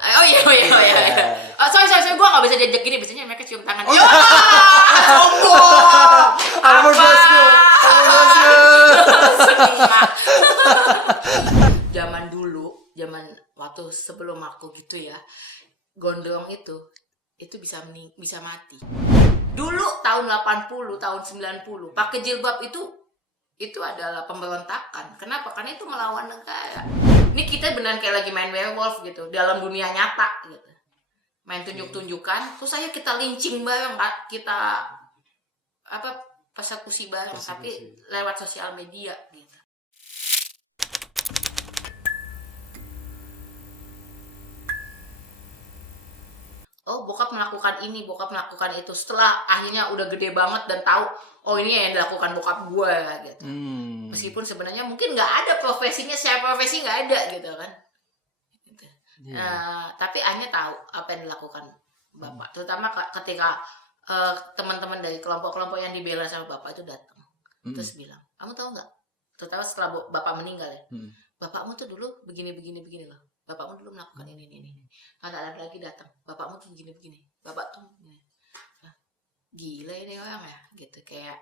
Oh iya. Oh, sorry, gue nggak bisa diajak gini, biasanya mereka cium tangan. Oh, Ya, sombong. Ampun bosku. Zaman dulu, zaman waktu sebelum aku gitu ya, gondrong itu bisa mati. Dulu tahun 80, tahun 90, pakai jilbab itu adalah pemberontakan. Kenapa? Karena itu melawan negara. Ini kita beneran kayak lagi main werewolf gitu, dalam dunia nyata gitu. Main tunjuk-tunjukkan, terus saya kita lincing bareng, kita persekusi bareng, tapi lewat sosial media gitu. Oh, bokap melakukan ini, bokap melakukan itu. Setelah akhirnya udah gede banget dan tahu, oh ini yang dilakukan bokap gue gitu. Meskipun sebenarnya mungkin nggak ada profesinya, secara profesi nggak ada gitu kan. Gitu. Tapi akhirnya tahu apa yang dilakukan bapak. Terutama ketika teman-teman dari kelompok-kelompok yang dibela sama bapak itu datang. Terus bilang, kamu tahu nggak? Terutama setelah bapak meninggal ya. Bapakmu tuh dulu begini loh. Bapakmu dulu melakukan ini. Ada lagi datang. Bapakmu tuh begini. Bapak tuh begini. Nah, gila ini orang ya, gitu. Kayak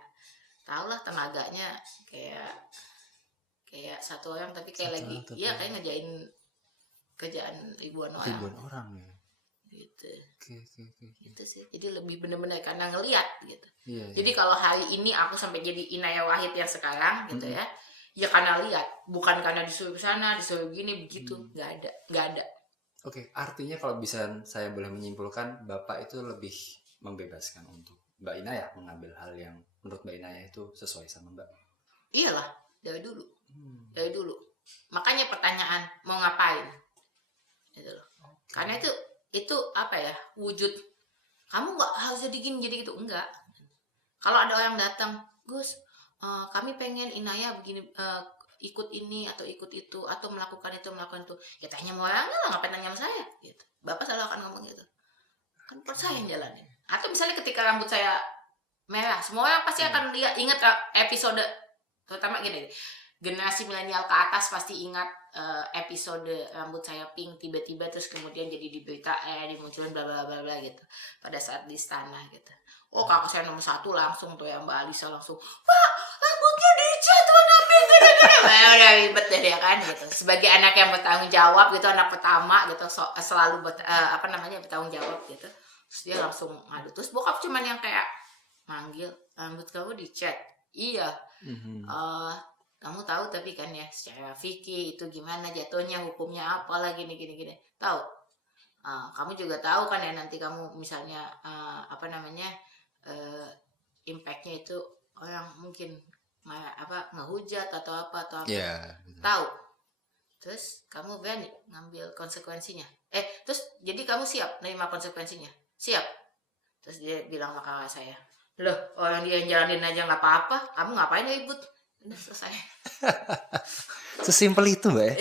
tau lah tenaganya kayak satu orang tapi kayak lagi, iya kayak ngerjain kerjaan ribuan orang ya. Gitu. Oke. Gitu sih. Jadi lebih bener-bener karena ngelihat gitu. Iya. Jadi kalau hari ini aku sampai jadi Inaya Wahid yang sekarang gitu ya. Ya karena lihat, bukan karena disuruh ke sana, disuruh gini begitu, nggak ada. Oke, artinya kalau bisa saya boleh menyimpulkan, Bapak itu lebih membebaskan untuk Mbak Inaya mengambil hal yang menurut Mbak Inaya itu sesuai sama Mbak. Iyalah, dari dulu. Makanya pertanyaan mau ngapain, gitu loh. Karena itu apa ya, wujud. Kamu nggak harus jadi gini jadi gitu, enggak. Kalau ada orang datang, Gus, kami pengen Inaya begini, ikut ini atau ikut itu atau melakukan itu, ya tanya sama orang lah, ngapain nanya sama saya gitu. Bapak selalu akan ngomong gitu, kan saya yang jalanin. Atau misalnya ketika rambut saya merah, semua orang pasti akan ingat episode, terutama gini, generasi milenial ke atas pasti ingat episode rambut saya pink tiba-tiba terus kemudian jadi di berita dimunculin bla bla bla bla gitu pada saat di istana gitu. Oh, kakak saya nomor 1 langsung tuh ya, Mbak Alisa langsung, Pak, rambutnya dicat warna pink gini. Udah ribet deh dia kan gitu. Sebagai anak yang bertanggung jawab gitu, anak pertama gitu, selalu bertanggung jawab gitu. Terus dia langsung ngadu. Terus bokap cuman yang kayak manggil, rambut kamu dicat. Iya. Kamu tahu tapi kan ya secara fikih itu gimana jatuhnya, hukumnya apa lah gini. Tahu? Kamu juga tahu kan ya, nanti kamu misalnya impactnya itu orang mungkin ngehujat atau apa. Yeah. Tahu? Terus kamu berani ngambil konsekuensinya. Terus jadi kamu siap nerima konsekuensinya? Siap. Terus dia bilang sama kakak saya, loh orang dia yang jalanin aja nggak apa-apa, kamu ngapain ribut? Udah selesai. Sesimpel itu, Mbak ya?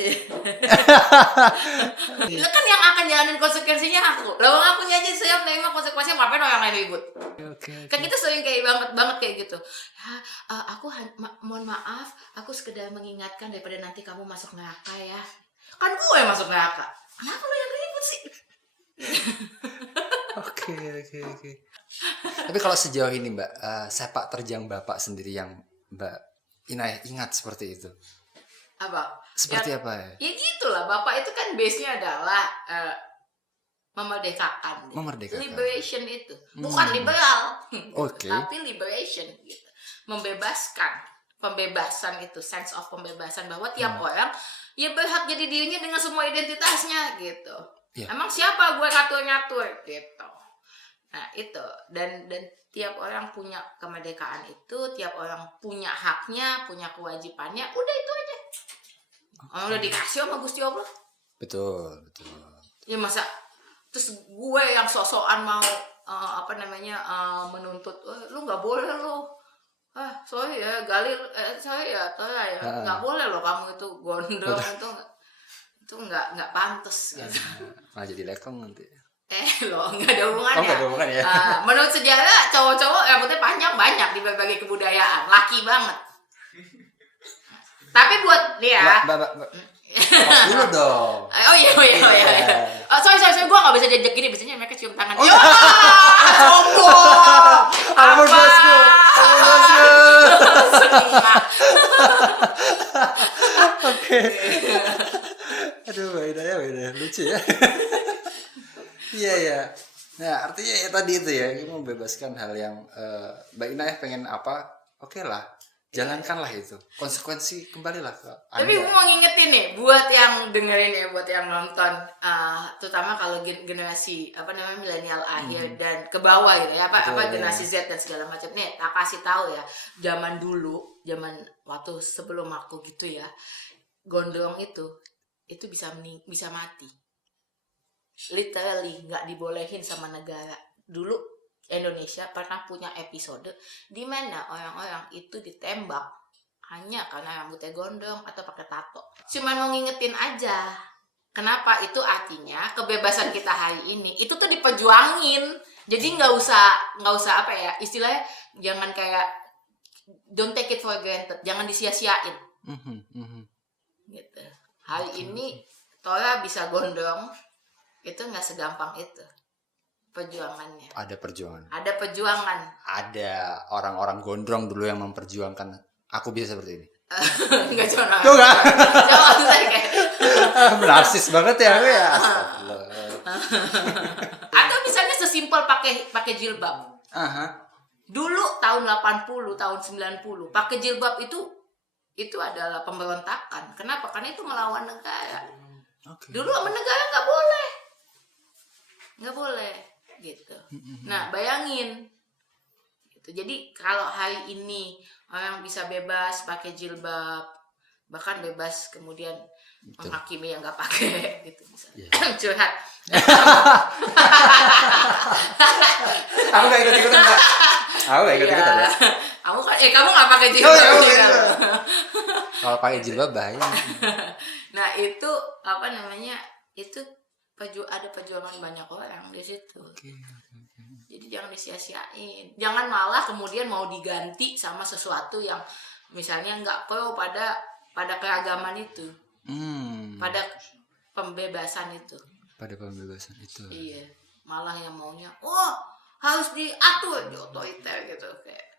Lo kan yang akan jalanin konsekuensinya aku. Lo aku aja siap nerima konsekuensinya, ngapain orang lain ribut? Okay. Kan kita sering kayak banget kayak gitu. Ya, aku mohon maaf, aku sekedar mengingatkan daripada nanti kamu masuk neraka ya. Kan gue yang masuk neraka. Kenapa lo yang ribut sih? Oke. Tapi kalau sejauh ini Mbak, sepak terjang Bapak sendiri yang Mbak Inaya ingat seperti itu. Apa? Seperti apa ya? Ya gitulah, Bapak itu kan base-nya adalah memerdekakan. Liberation itu. Bukan liberal. Okay. Tapi liberation gitu. Pembebasan itu, sense of pembebasan bahwa tiap orang ya berhak jadi dirinya dengan semua identitasnya gitu. Yeah. Emang siapa gue ngatur gitu. Nah, itu dan tiap orang punya kemerdekaan itu, tiap orang punya haknya, punya kewajibannya, udah itu aja. Udah dikasih sama Gusti Allah. Betul. Ya masa terus gue yang sok-sokan mau menuntut, lu nggak boleh lo. Sorry ya, nggak boleh lo kamu itu gondrong itu nggak pantas gitu. Jadi lekong nanti. Loh, nggak ada hubungannya. Nggak ada hubungannya. Menurut sejarah cowok-cowok rambutnya panjang banyak di berbagai kebudayaan, laki banget. Tapi buat dia. Mbak. Pas dulu dong. Oh iya. Sorry. sejejak gini biasanya mereka cium tangan. Ya, sombong. Ampun bosku. Senima. Oke. Aduh, beda lucu ya. Iya ya. Nah, artinya ya tadi itu ya, kita membebaskan hal yang Mbak Inaya pengen apa, oke lah, jalankanlah itu. Konsekuensi kembalilah ke Tapi Anda. gue mau ngingetin nih buat yang dengerin ya, buat yang nonton, terutama kalau generasi apa namanya milenial akhir dan ke bawah gitu ya, apa Betul, generasi Z dan segala macam. Nih, tak kasih tahu ya, zaman dulu, zaman waktu sebelum aku gitu ya, gondrong itu bisa mati. Literally nggak dibolehin sama negara. Dulu Indonesia pernah punya episode di mana orang-orang itu ditembak hanya karena rambutnya gondrong atau pakai tato. Cuman mau ngingetin aja. Kenapa? Itu artinya kebebasan kita hari ini itu tuh diperjuangin. Jadi nggak usah apa ya, istilahnya jangan kayak don't take it for granted, jangan disia-siain. Gitu. Hari ini Tora bisa gondrong, itu nggak segampang itu perjuangannya. Ada perjuangan. Ada orang-orang gondrong dulu yang memperjuangkan aku bisa seperti ini. Enggak cuma. Tuh nggak? Coba saya kayak. Narsis banget ya aku ya. Astagfirullah. Atau misalnya sesimpel pakai jilbab. Dulu tahun 80, tahun 90, pakai jilbab itu adalah pemberontakan. Kenapa? Karena itu melawan negara. Dulu sama negara nggak boleh gitu. Nah, bayangin gitu. Jadi kalau hari ini orang bisa bebas pakai jilbab, bahkan bebas kemudian menghakimi yang nggak pakai gitu misalnya. Curhat. Aku nggak ikut-ikutan Mbak. Aku nggak ikut-ikutan ya. Kamu nggak pakai jilbab juga. Kalau pakai jilbab bahaya. Nah itu apa namanya, itu ada perjuangan banyak orang di situ. Jadi jangan disia-siain. Jangan malah kemudian mau diganti sama sesuatu yang misalnya nggak pro pada keragaman itu, pada pembebasan itu. Iya, malah yang maunya, harus diatur, otoriter gitu kayak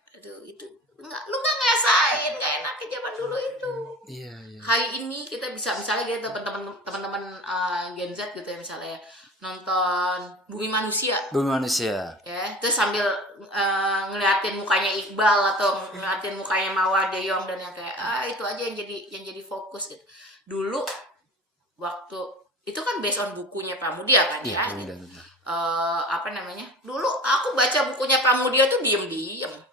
itu enggak, lu nggak ngerasain nggak enaknya zaman dulu itu. Iya. Hari ini kita bisa misalnya gitu teman-teman Gen Z gitu ya, misalnya nonton Bumi Manusia ya, terus sambil ngeliatin mukanya Iqbal atau ngeliatin mukanya Mawar Deyong dan yang kayak itu aja yang jadi fokus gitu. Dulu waktu itu kan based on bukunya Pramudia kan ya. Apa namanya? Dulu aku baca bukunya Pramudia tuh diem-diem.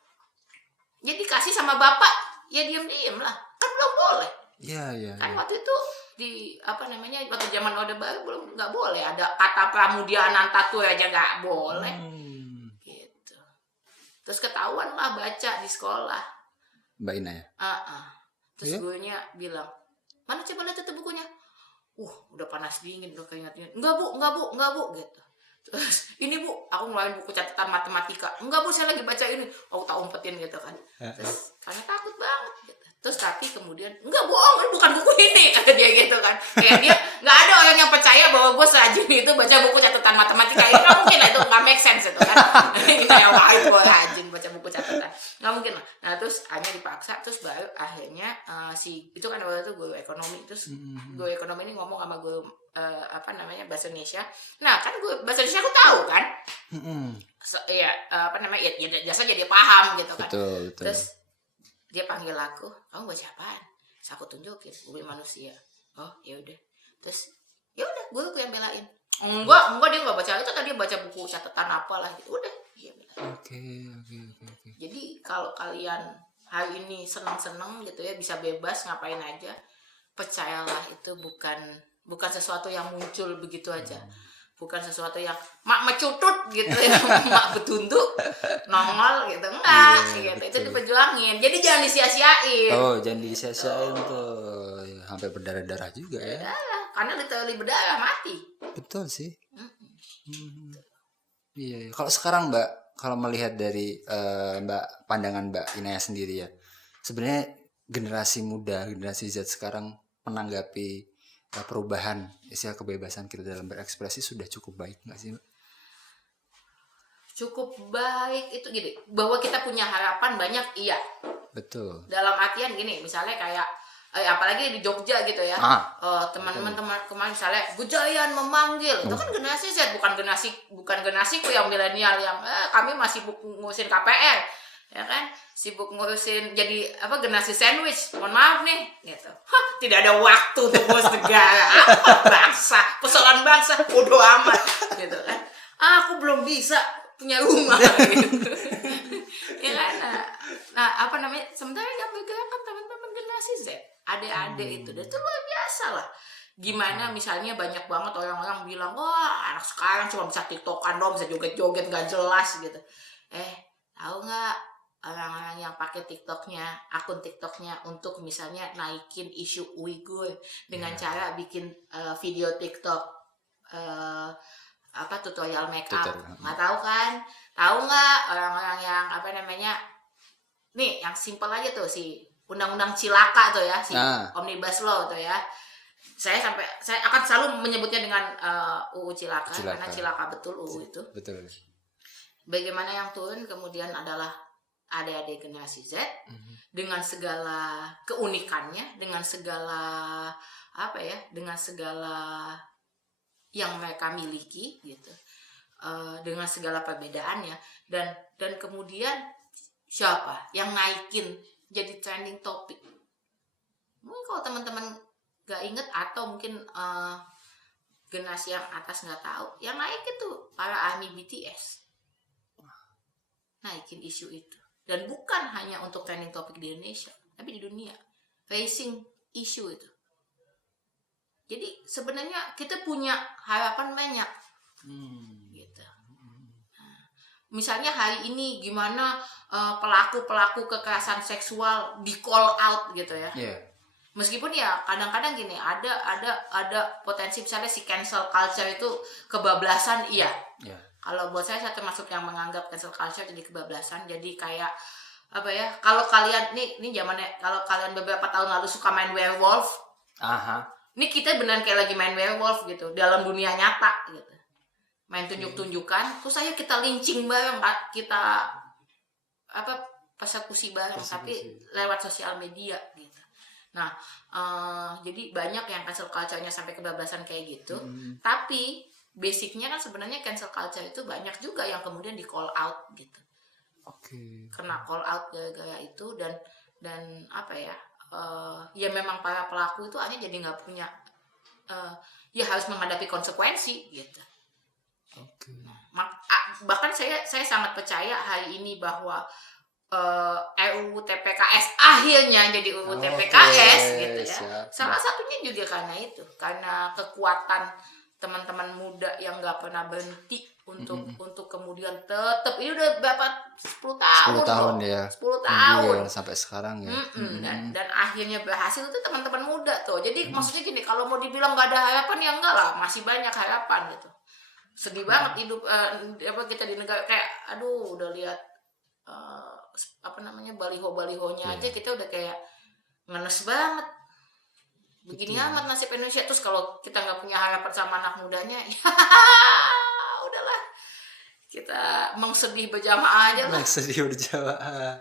Jadi kasih sama bapak, ya diem-diem lah. Kan belum boleh. Iya. Kan waktu itu waktu zaman Orde Baru belum, nggak boleh ada kata Pramudia Anantatur aja nggak boleh. Gitu. Terus ketahuan lah baca di sekolah. Mbak Ina ya? Terus gurunya bilang, mana coba lihat itu bukunya. Udah panas dingin, udah keringat-keringat. Enggak bu, gitu. Terus ini bu, aku ngeluarin buku catatan matematika. Enggak bu, saya lagi baca ini. Aku tak umpetin gitu kan. Terus karena takut banget gitu. Terus tapi kemudian enggak bohong, ini bukan buku ini, kata dia gitu kan. Kayak dia nggak ada orang yang percaya bahwa gue serajin itu baca buku catatan matematika. Ini nggak mungkin lah, itu nggak make sense itu kan. Kita yang wahid gue rajin baca buku catatan, nggak mungkin lah. Nah terus akhirnya dipaksa, terus baru akhirnya itu kan waktu itu guru ekonomi, terus guru ekonomi ini ngomong sama guru bahasa Indonesia. Nah kan gue bahasa Indonesia aku tahu kan. Biasa jadi paham gitu kan. Betul. Terus dia panggil aku, kamu baca apaan? Terus aku tunjukin Bumi Manusia. Oh ya udah. Terus ya udah, gue yang belain. Enggak dia nggak baca itu, tadi baca buku catatan apalah gitu. Udah dia belain. Oke. Jadi kalau kalian hari ini senang-senang gitu ya, bisa bebas ngapain aja, percayalah itu bukan sesuatu yang muncul begitu aja. Bukan sesuatu yang mak mecutut gitu ya, mak betunduk nongol gitu, enggak gitu. Itu diperjuangin. Jadi jangan disia-siain. Jangan disia-siain tuh. Sampai berdarah-darah juga ya. Berdarah, karena literally berdarah mati. Betul sih. Iya. Kalau sekarang Mbak, kalau melihat dari pandangan Mbak Inaya sendiri ya, sebenarnya generasi muda, generasi Z sekarang menanggapi perubahan istilah kebebasan kita dalam berekspresi sudah cukup baik nggak sih, Mbak? Cukup baik itu gini, bahwa kita punya harapan banyak, iya. Betul. Dalam artian gini, misalnya kayak apalagi di Jogja gitu ya, teman-teman kemarin misalnya Gejayan memanggil, itu kan generasi Z, bukan generasiku yang milenial yang kami masih sibuk ngurusin KPR, ya kan, sibuk ngurusin jadi generasi sandwich, mohon maaf nih, gitu. Tidak ada waktu untuk ngurus negara, bangsa, persoalan bangsa, bodoh amat, gitu kan. Aku belum bisa punya rumah, gitu. Ya kan, nah sementara yang bergerak kan teman-teman generasi Z, adik-adik itu, dan itu luar biasa lah. Gimana misalnya banyak banget orang-orang bilang, wah anak sekarang cuma bisa tiktokan dong, bisa joget-joget gak jelas gitu. Tahu nggak orang-orang yang pakai tiktoknya, akun tiktoknya untuk misalnya naikin isu Uighur dengan cara bikin video tiktok tutorial make up, nggak tahu kan? Tahu nggak orang-orang yang nih yang simpel aja tuh, si undang-undang cilaka tuh ya, si omnibus law tuh ya. Saya akan selalu menyebutnya dengan UU cilaka karena cilaka betul UU itu. Betul. Bagaimana yang turun kemudian adalah adik-adik generasi Z dengan segala keunikannya, dengan segala yang mereka miliki gitu, dengan segala perbedaannya, dan kemudian siapa yang naikin jadi trending topik? Mungkin kalau teman-teman gak inget atau mungkin generasi yang atas nggak tahu, yang naik itu para ARMY BTS naikin isu itu, dan bukan hanya untuk trending topik di Indonesia tapi di dunia, raising isu itu. Jadi sebenarnya kita punya harapan banyak gitu. Misalnya hari ini gimana pelaku kekerasan seksual di call out gitu ya. Meskipun ya kadang-kadang gini, ada potensi misalnya si cancel culture itu kebablasan, iya. Kalau buat saya termasuk yang menganggap cancel culture jadi kebablasan. Jadi kayak kalau kalian ini zamannya, kalau kalian beberapa tahun lalu suka main werewolf, ini kita beneran kayak lagi main werewolf gitu dalam dunia nyata gitu. Main tunjuk-tunjukkan, terus kita lincing bareng, kita persekusi bareng, tapi lewat sosial media gitu. Nah, jadi banyak yang cancel culture-nya sampai kebablasan kayak gitu. Tapi basicnya kan sebenarnya cancel culture itu banyak juga yang kemudian di call out gitu. Kena call out gara-gara itu, dan ya memang para pelaku itu hanya jadi nggak punya, ya harus menghadapi konsekuensi gitu. Bahkan saya sangat percaya hari ini bahwa RUU TPKS akhirnya jadi RUU TPKS gitu ya. Salah satunya juga karena itu, karena kekuatan teman-teman muda yang nggak pernah berhenti untuk kemudian tetap, ini udah berapa 10 tahun ya. 10 tahun sampai sekarang ya. Dan akhirnya berhasil itu teman-teman muda tuh. Jadi maksudnya gini, kalau mau dibilang nggak ada harapan ya enggak lah, masih banyak harapan gitu. Sedih banget hidup kita di negara kayak udah lihat baliho-balihonya aja kita udah kayak ngenes banget. Begini amat nasib Indonesia. Terus kalau kita nggak punya harapan sama anak mudanya, ya udahlah, kita sedih berjamaah aja lah. Sedih berjamaah.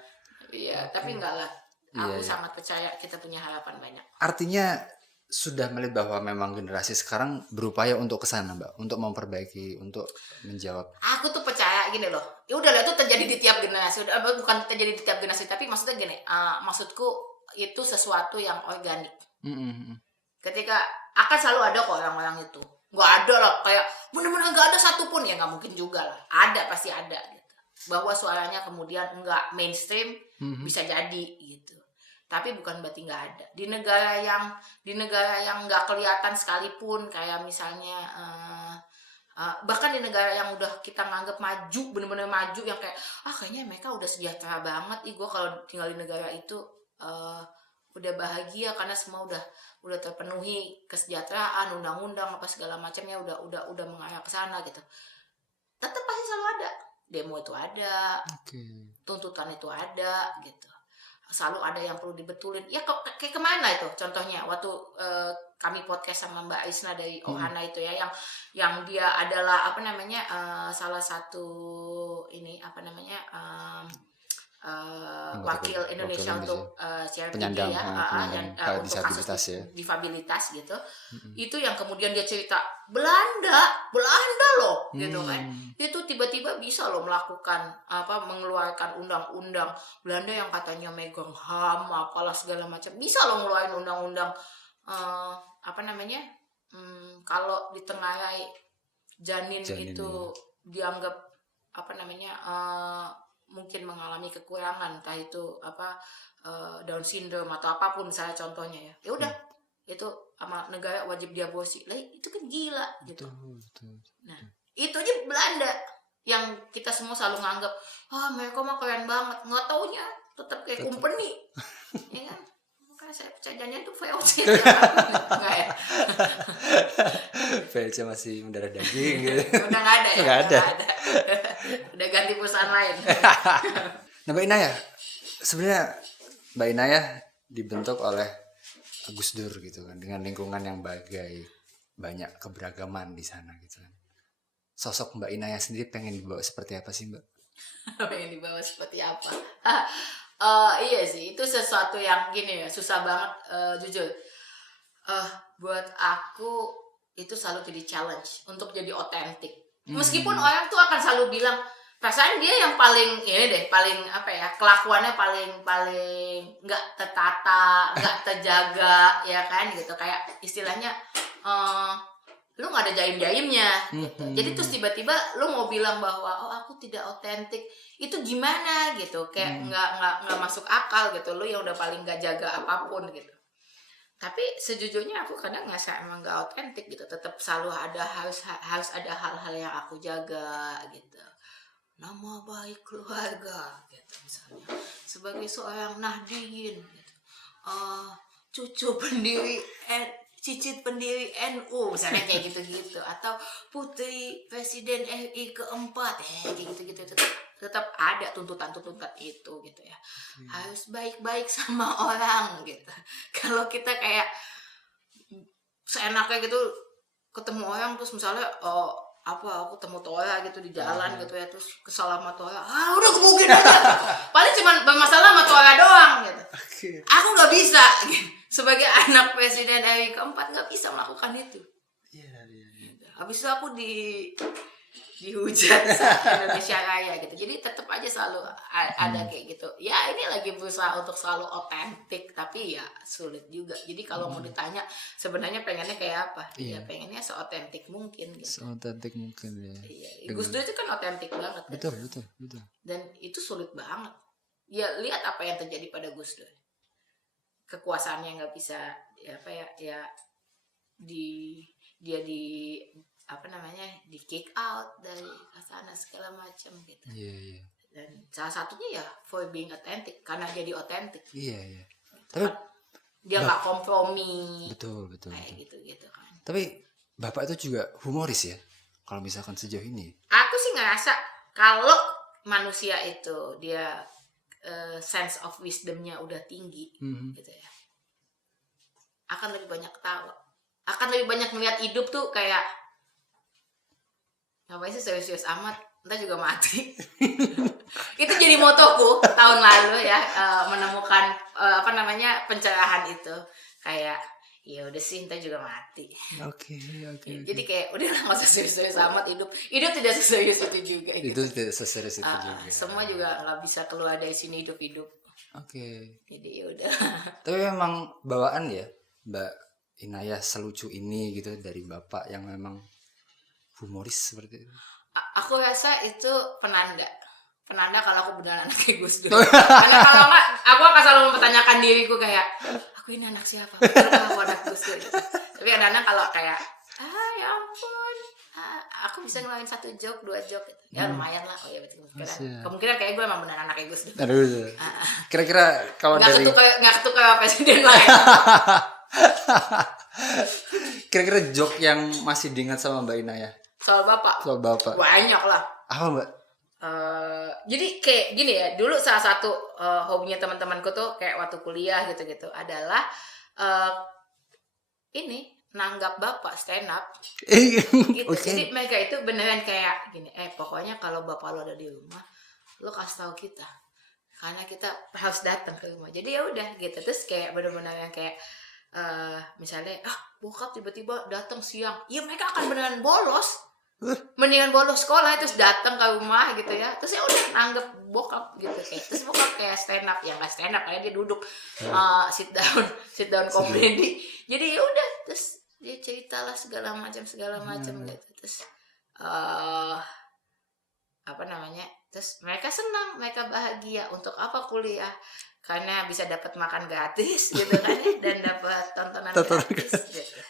Iya, tapi enggak lah. Aku sangat percaya kita punya harapan banyak. Artinya sudah melihat bahwa memang generasi sekarang berupaya untuk kesana, Mbak, untuk memperbaiki, untuk menjawab. Aku tuh percaya gini loh. Ya udahlah, itu terjadi di tiap generasi. Bukan terjadi di tiap generasi, tapi maksudnya gini. Maksudku itu sesuatu yang organik. Ketika akan selalu ada kok orang-orang itu. Nggak ada lah, kayak bener-bener nggak ada satupun, ya nggak mungkin juga lah. Ada, pasti ada gitu. Bahwa suaranya kemudian nggak mainstream, bisa jadi gitu. Tapi bukan berarti nggak ada. Di negara yang nggak kelihatan sekalipun, kayak misalnya bahkan di negara yang udah kita nganggap maju, bener-bener maju, yang kayak kayaknya mereka udah sejahtera banget. Gue kalau tinggal di negara itu udah bahagia karena semua udah terpenuhi kesejahteraan, undang-undang apa segala macamnya udah mengarah ke sana gitu. Tetap pasti selalu ada demo, itu ada, tuntutan itu ada gitu. selalu ada yang perlu dibetulin. Ya kayak kemana itu contohnya waktu kami podcast sama Mbak Isna dari Ohana itu ya, yang dia adalah apa namanya salah satu ini apa namanya wakil Indonesia untuk CRPD penyandang, ya, penyandang untuk disabilitas kasus ya. difabilitas gitu. Itu yang kemudian dia cerita Belanda loh gitu kan. Itu tiba-tiba bisa loh melakukan mengeluarkan undang-undang Belanda yang katanya megang HAM apalah segala macam. Bisa loh ngeluarin undang-undang kalau ditengarai janin itu dianggap mungkin mengalami kekurangan, entah itu Down syndrome atau apapun misalnya contohnya ya udah itu sama negara wajib diaborsi lah, itu kan gila gitu. Nah itu aja Belanda yang kita semua selalu nganggap mereka mah keren banget, nggak taunya tetap kayak company ya kan. Makanya saya percaya janjian itu VOC nggak ya. VOC masih mendarah daging gitu. Udah nggak ada ya, nggak ada. Udah ganti perusahaan lain. Nah Mbak Inayah, sebenarnya Mbak Inayah dibentuk oleh Gus Dur gitu kan, dengan lingkungan yang banyak keberagaman di sana gitu kan. Sosok Mbak Inayah sendiri pengen dibawa seperti apa sih Mbak? Pengen dibawa seperti apa? Iya sih, itu sesuatu yang gini ya, susah banget jujur. Buat aku itu selalu jadi challenge untuk jadi otentik. Meskipun orang tuh akan selalu bilang perasaan dia yang paling kelakuannya paling nggak tertata, nggak terjaga ya kan gitu, kayak istilahnya lu nggak ada jaim-jaimnya gitu. Jadi terus tiba-tiba lu mau bilang bahwa aku tidak otentik, itu gimana gitu, kayak nggak masuk akal gitu. Lu yang udah paling nggak jaga apapun gitu. Tapi sejujurnya aku kadang ngerasa emang nggak otentik gitu, tetap selalu harus ada hal-hal yang aku jaga gitu. Nama baik keluarga gitu misalnya, sebagai seorang Nahdien gitu. Cucu pendiri cicit pendiri NU misalnya kayak gitu-gitu, atau putri presiden RI keempat kayak gitu-gitu, tetap ada tuntutan itu gitu ya. Harus baik-baik sama orang gitu. Kalau kita kayak seenaknya gitu ketemu orang terus misalnya aku temu Toya gitu di jalan gitu ya, terus kesal sama Toya, udah gebukin aja. Paling cuma bermasalah sama Toya doang gitu. Aku nggak bisa gitu. Sebagai anak presiden RI keempat nggak bisa melakukan itu. Habis itu aku dihujat Indonesia Raya gitu. Jadi tetap aja selalu ada kayak gitu. Ya ini lagi berusaha untuk selalu otentik, tapi ya sulit juga. Jadi kalau mau ditanya sebenarnya pengennya kayak apa? Ya pengennya seotentik mungkin gitu. Seotentik mungkin ya. Iya. Gus Dur itu kan otentik banget. Betul. Dan itu sulit banget. Ya lihat apa yang terjadi pada Gus Dur. Kekuasaannya nggak bisa di kick out dari sana segala macam gitu. Iya. Dan salah satunya ya for being authentic, karena jadi otentik. Iya. Tapi dia nggak kompromi. Betul. Kayak gitu kan. Tapi Bapak itu juga humoris ya, kalau misalkan sejauh ini. Aku sih ngerasa kalau manusia itu dia sense of wisdomnya udah tinggi gitu ya, akan lebih banyak ketawa, akan lebih banyak melihat hidup tuh kayak ngapain sih serius-serius amat, ntar juga mati. Itu jadi motoku tahun lalu ya, menemukan pencerahan itu, kayak ya udah sih ntar juga mati. Oke. Jadi kayak udahlah nggak usah serius-serius amat, hidup tidak seserius itu juga. Itu tidak seserius itu juga. Semua juga nggak bisa keluar dari sini hidup. Oke. Jadi ya udah. Tapi memang bawaan ya Mbak Inayah selucu ini gitu dari Bapak yang memang humoris seperti itu. Aku rasa itu penanda kalau aku benar anak kayak Gus Dur. Karena kalau nggak, aku akan selalu mempertanyakan diriku kayak, aku ini anak siapa? Aku anak Gus Dur. Tapi kadang-kadang kalau kayak, ya ampun, aku bisa ngeluarin 1 joke, 2 joke gitu. Ya lumayan lah. Oh ya betul. Kemungkinan kayak gue emang benar anak kayak Gus Dur. Aduh. Kira-kira kalau dari nggak ketukar presiden lain. Kira-kira joke yang masih diingat sama Mbak Inayah? Soal Bapak. Banyak lah. Apa Mbak? Jadi kayak gini ya, dulu salah satu hobinya teman-temanku tuh kayak waktu kuliah gitu-gitu adalah eh, ini nanggap bapak stand up gitu. Oke. Jadi mereka itu beneran kayak gini, pokoknya kalau bapak lo ada di rumah, lo kasih tahu kita, karena kita harus datang ke rumah. Jadi ya udah gitu. Terus kayak bener-bener yang kayak misalnya bokap tiba-tiba datang siang, ya mereka akan beneran bolos, mendingan bolos sekolah terus datang ke rumah gitu ya. Terus ya udah nanggep bokap gitu kayak. Terus bokap kayak stand up, ya nggak stand up kayak dia duduk sit down comedy. Jadi ya udah terus dia ceritalah segala macam gitu. Terus apa namanya, terus mereka senang, mereka bahagia. Untuk apa kuliah? Karena bisa dapat makan gratis gitu kan ya, dan dapat tontonan gratis gitu.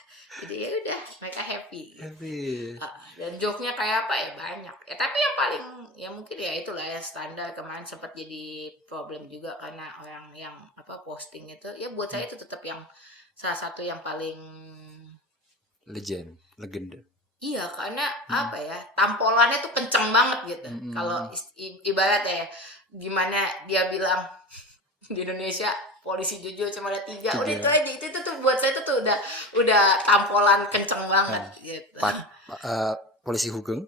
Jadi ya udah mereka happy gitu. Dan joke-nya kayak apa ya banyak ya, tapi yang paling ya mungkin ya itulah ya standar. Kemarin sempat jadi problem juga karena orang yang posting itu ya, buat saya itu tetap yang salah satu yang paling legenda. Iya, karena apa ya, tampolannya tuh kenceng banget gitu. Kalau ibarat ya, gimana dia bilang di Indonesia polisi jujur cuma ada 3. Udah itu aja. Itu tuh buat saya tuh udah tampolan kenceng banget gitu. Polisi Hugeng.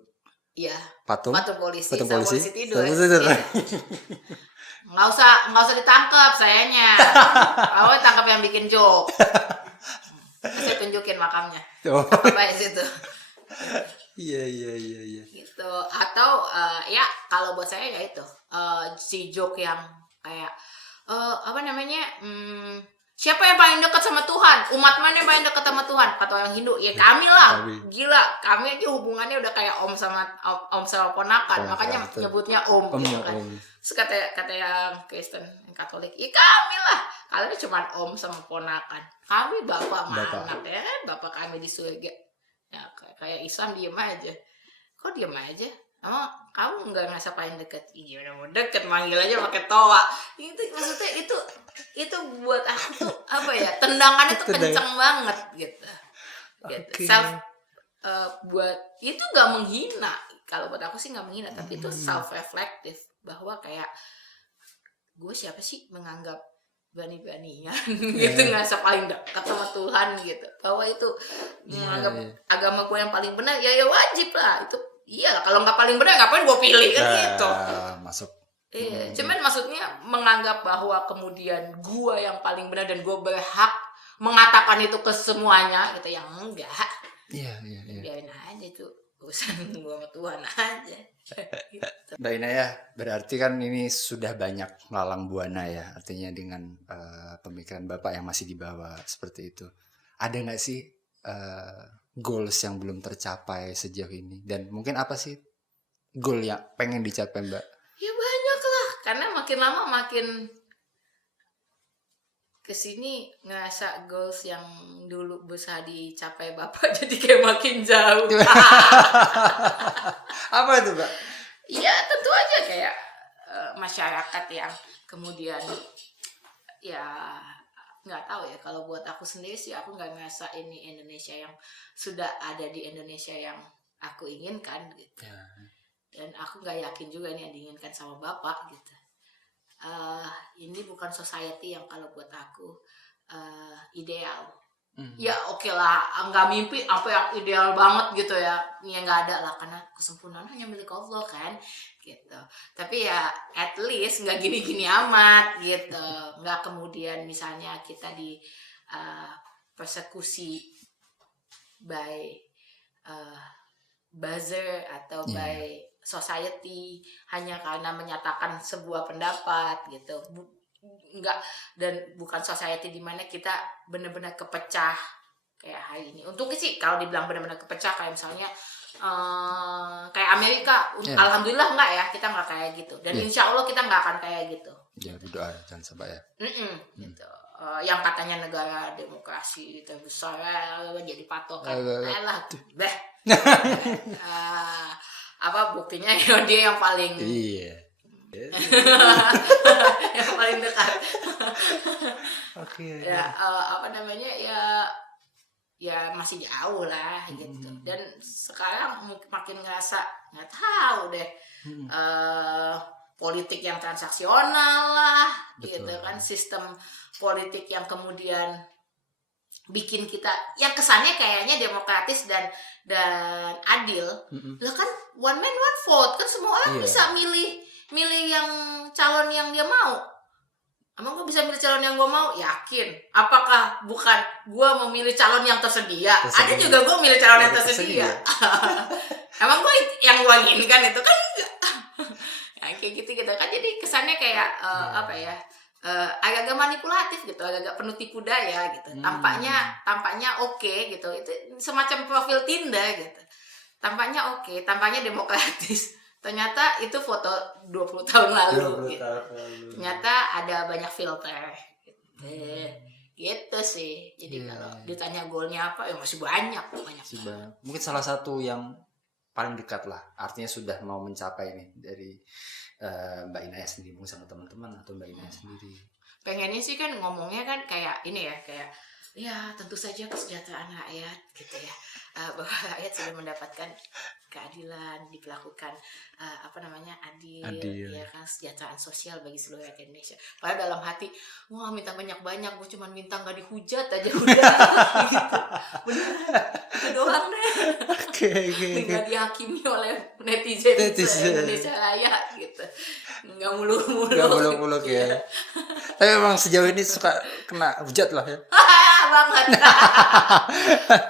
Iya. Patung polisi. Patung Sama polisi. polisi tidur. Iya. Nggak usah ditangkap sayanya. Awalnya tangkap yang bikin joke. Saya tunjukin makamnya. Apa ya situ? Iya. Gitu. Atau ya kalau buat saya ya itu si joke yang kayak apa namanya, siapa yang paling dekat sama Tuhan, umat mana yang paling dekat sama Tuhan, kata orang Hindu ya kami lah. Gila, kami aja hubungannya udah kayak om sama ponakan, makanya nyebutnya om gitu kan. Terus kata yang Kristen, yang Katolik, ya kami lah, kalian cuma om sama ponakan, kami bapak sama anak ya, bapak kami di surga. Ya kayak Islam diem aja. Kok diem aja? Emang kamu nggak ngerasa paling deket? Iya udah mau deket, manggil aja pakai toa. Itu maksudnya itu buat aku tuh apa ya, tendangannya tuh kenceng banget gitu. Self buat itu nggak menghina. Kalau buat aku sih nggak menghina, tapi itu self reflective bahwa kayak gue siapa sih menganggap berani-beraninya gitu, ngerasa paling dekat sama Tuhan gitu, bahwa itu menganggap agama gue yang paling benar, ya wajib lah itu. Iya, kalau nggak paling benar ngapain gue pilih kan gitu. Masuk. Iya, cuman maksudnya menganggap bahwa kemudian gue yang paling benar dan gue berhak mengatakan itu ke semuanya gitu, yang enggak. Iya. Biarin aja itu urusan gue sama Tuhan aja. Gitu. Mbak Inaya, berarti kan ini sudah banyak lalang buana ya, artinya dengan pemikiran Bapak yang masih di bawah seperti itu. Ada nggak sih goals yang belum tercapai sejauh ini, dan mungkin apa sih goal yang pengen dicapai Mbak? Ya banyak lah, karena makin lama makin kesini ngerasa goals yang dulu bisa dicapai Bapak jadi kayak makin jauh. Apa itu Mbak? Ya tentu aja kayak masyarakat yang kemudian ya nggak tahu ya, kalau buat aku sendiri sih aku nggak ngerasa ini Indonesia yang sudah ada di Indonesia yang aku inginkan gitu. Dan aku nggak yakin juga ini yang diinginkan sama Bapak gitu. Ini bukan society yang kalau buat aku ideal. Ya oke lah, nggak mimpi apa yang ideal banget gitu ya, yang nggak ada lah, karena kesempurnaan hanya milik Allah kan gitu. Tapi ya at least nggak gini-gini amat gitu, nggak kemudian misalnya kita di persekusi by buzzer atau by society hanya karena menyatakan sebuah pendapat gitu. Enggak, dan bukan society di mana kita benar-benar kepecah kayak hari ini. Untungnya sih kalau dibilang benar-benar kepecah kayak misalnya kayak Amerika, alhamdulillah enggak ya, kita enggak kayak gitu. Dan insya Allah kita enggak akan kayak gitu. Ya berdoa jangan sampai ya. Gitu. Yang katanya negara demokrasi terbesar jadi patokan. Alah, apa buktinya ya dia yang paling yang paling dekat. Oke. Ya apa namanya ya masih jauh lah gitu. Dan sekarang makin ngerasa nggak tahu deh, politik yang transaksional lah. Betul. Gitu kan, sistem politik yang kemudian bikin kita yang kesannya kayaknya demokratis dan adil. Lah kan one man one vote kan, semua orang bisa milih yang calon yang dia mau. Emang gue bisa milih calon yang gue mau? Yakin? Apakah bukan gue memilih calon yang tersedia? Ada juga gue milih calon yang tersedia. Emang gue yang gue inginkan itu kan enggak. Ya, kayak gitu kan, jadi kesannya kayak apa ya, agak-agak manipulatif gitu, agak-agak penuh tipu daya gitu. Tampaknya oke gitu, itu semacam profil Tinder gitu. Tampaknya oke, tampaknya demokratis. Ternyata itu foto 20 tahun lalu gitu. Ternyata ada banyak filter gitu. Gitu sih. Jadi kalau ditanya goalnya apa, ya masih banyak. Mungkin salah satu yang paling dekat lah, artinya sudah mau mencapai nih dari Mbak Inaya sendiri, mungkin sama teman-teman atau Mbak Inaya sendiri. Pengennya sih kan ngomongnya kan kayak ini ya, kayak ya tentu saja kesejahteraan rakyat gitu ya, bahwa rakyat sudah mendapatkan keadilan, diperlakukan adil, ya kan, kesejahteraan sosial bagi seluruh rakyat Indonesia. Padahal dalam hati, wah minta banyak-banyak, gue cuma minta nggak dihujat aja udah. Gitu. Beneran, itu doang deh. Nggak dihakimi oleh netizen Indonesia Raya gitu, nggak muluk-muluk ya. Tapi memang sejauh ini suka kena hujat lah ya. Banget.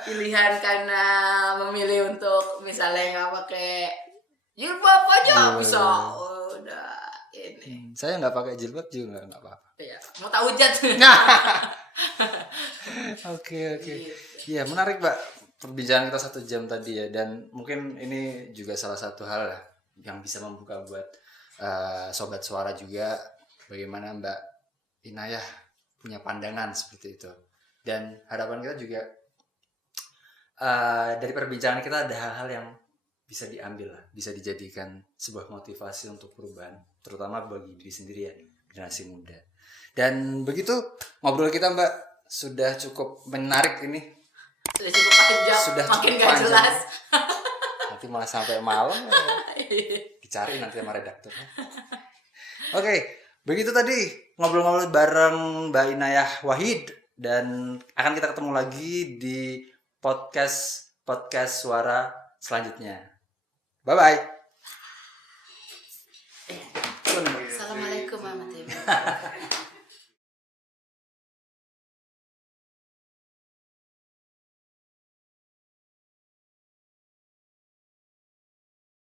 Pilihan karena memilih untuk misalnya nggak pakai jilbab aja bisa udah ini. Saya nggak pakai jilbab juga nggak apa-apa. Ya, mau tahu hujat. Oke. Iya, menarik Mbak perbincangan kita 1 jam tadi ya, dan mungkin ini juga salah satu hal lah yang bisa membuka buat sobat suara juga, bagaimana Mbak Inayah punya pandangan seperti itu. Dan harapan kita juga dari perbincangan kita ada hal-hal yang bisa diambil lah, bisa dijadikan sebuah motivasi untuk perubahan, terutama bagi diri sendiri ya, generasi muda. Dan begitu ngobrol kita Mbak, sudah cukup menarik ini. Sudah cukup panjang, makin gak jelas. Nanti malah sampai malam dicari nanti sama redakturnya. Oke, begitu tadi ngobrol-ngobrol bareng Mbak Inayah Wahid. Dan akan kita ketemu lagi di podcast suara selanjutnya. Bye-bye. Assalamualaikum warahmatullahi wabarakatuh.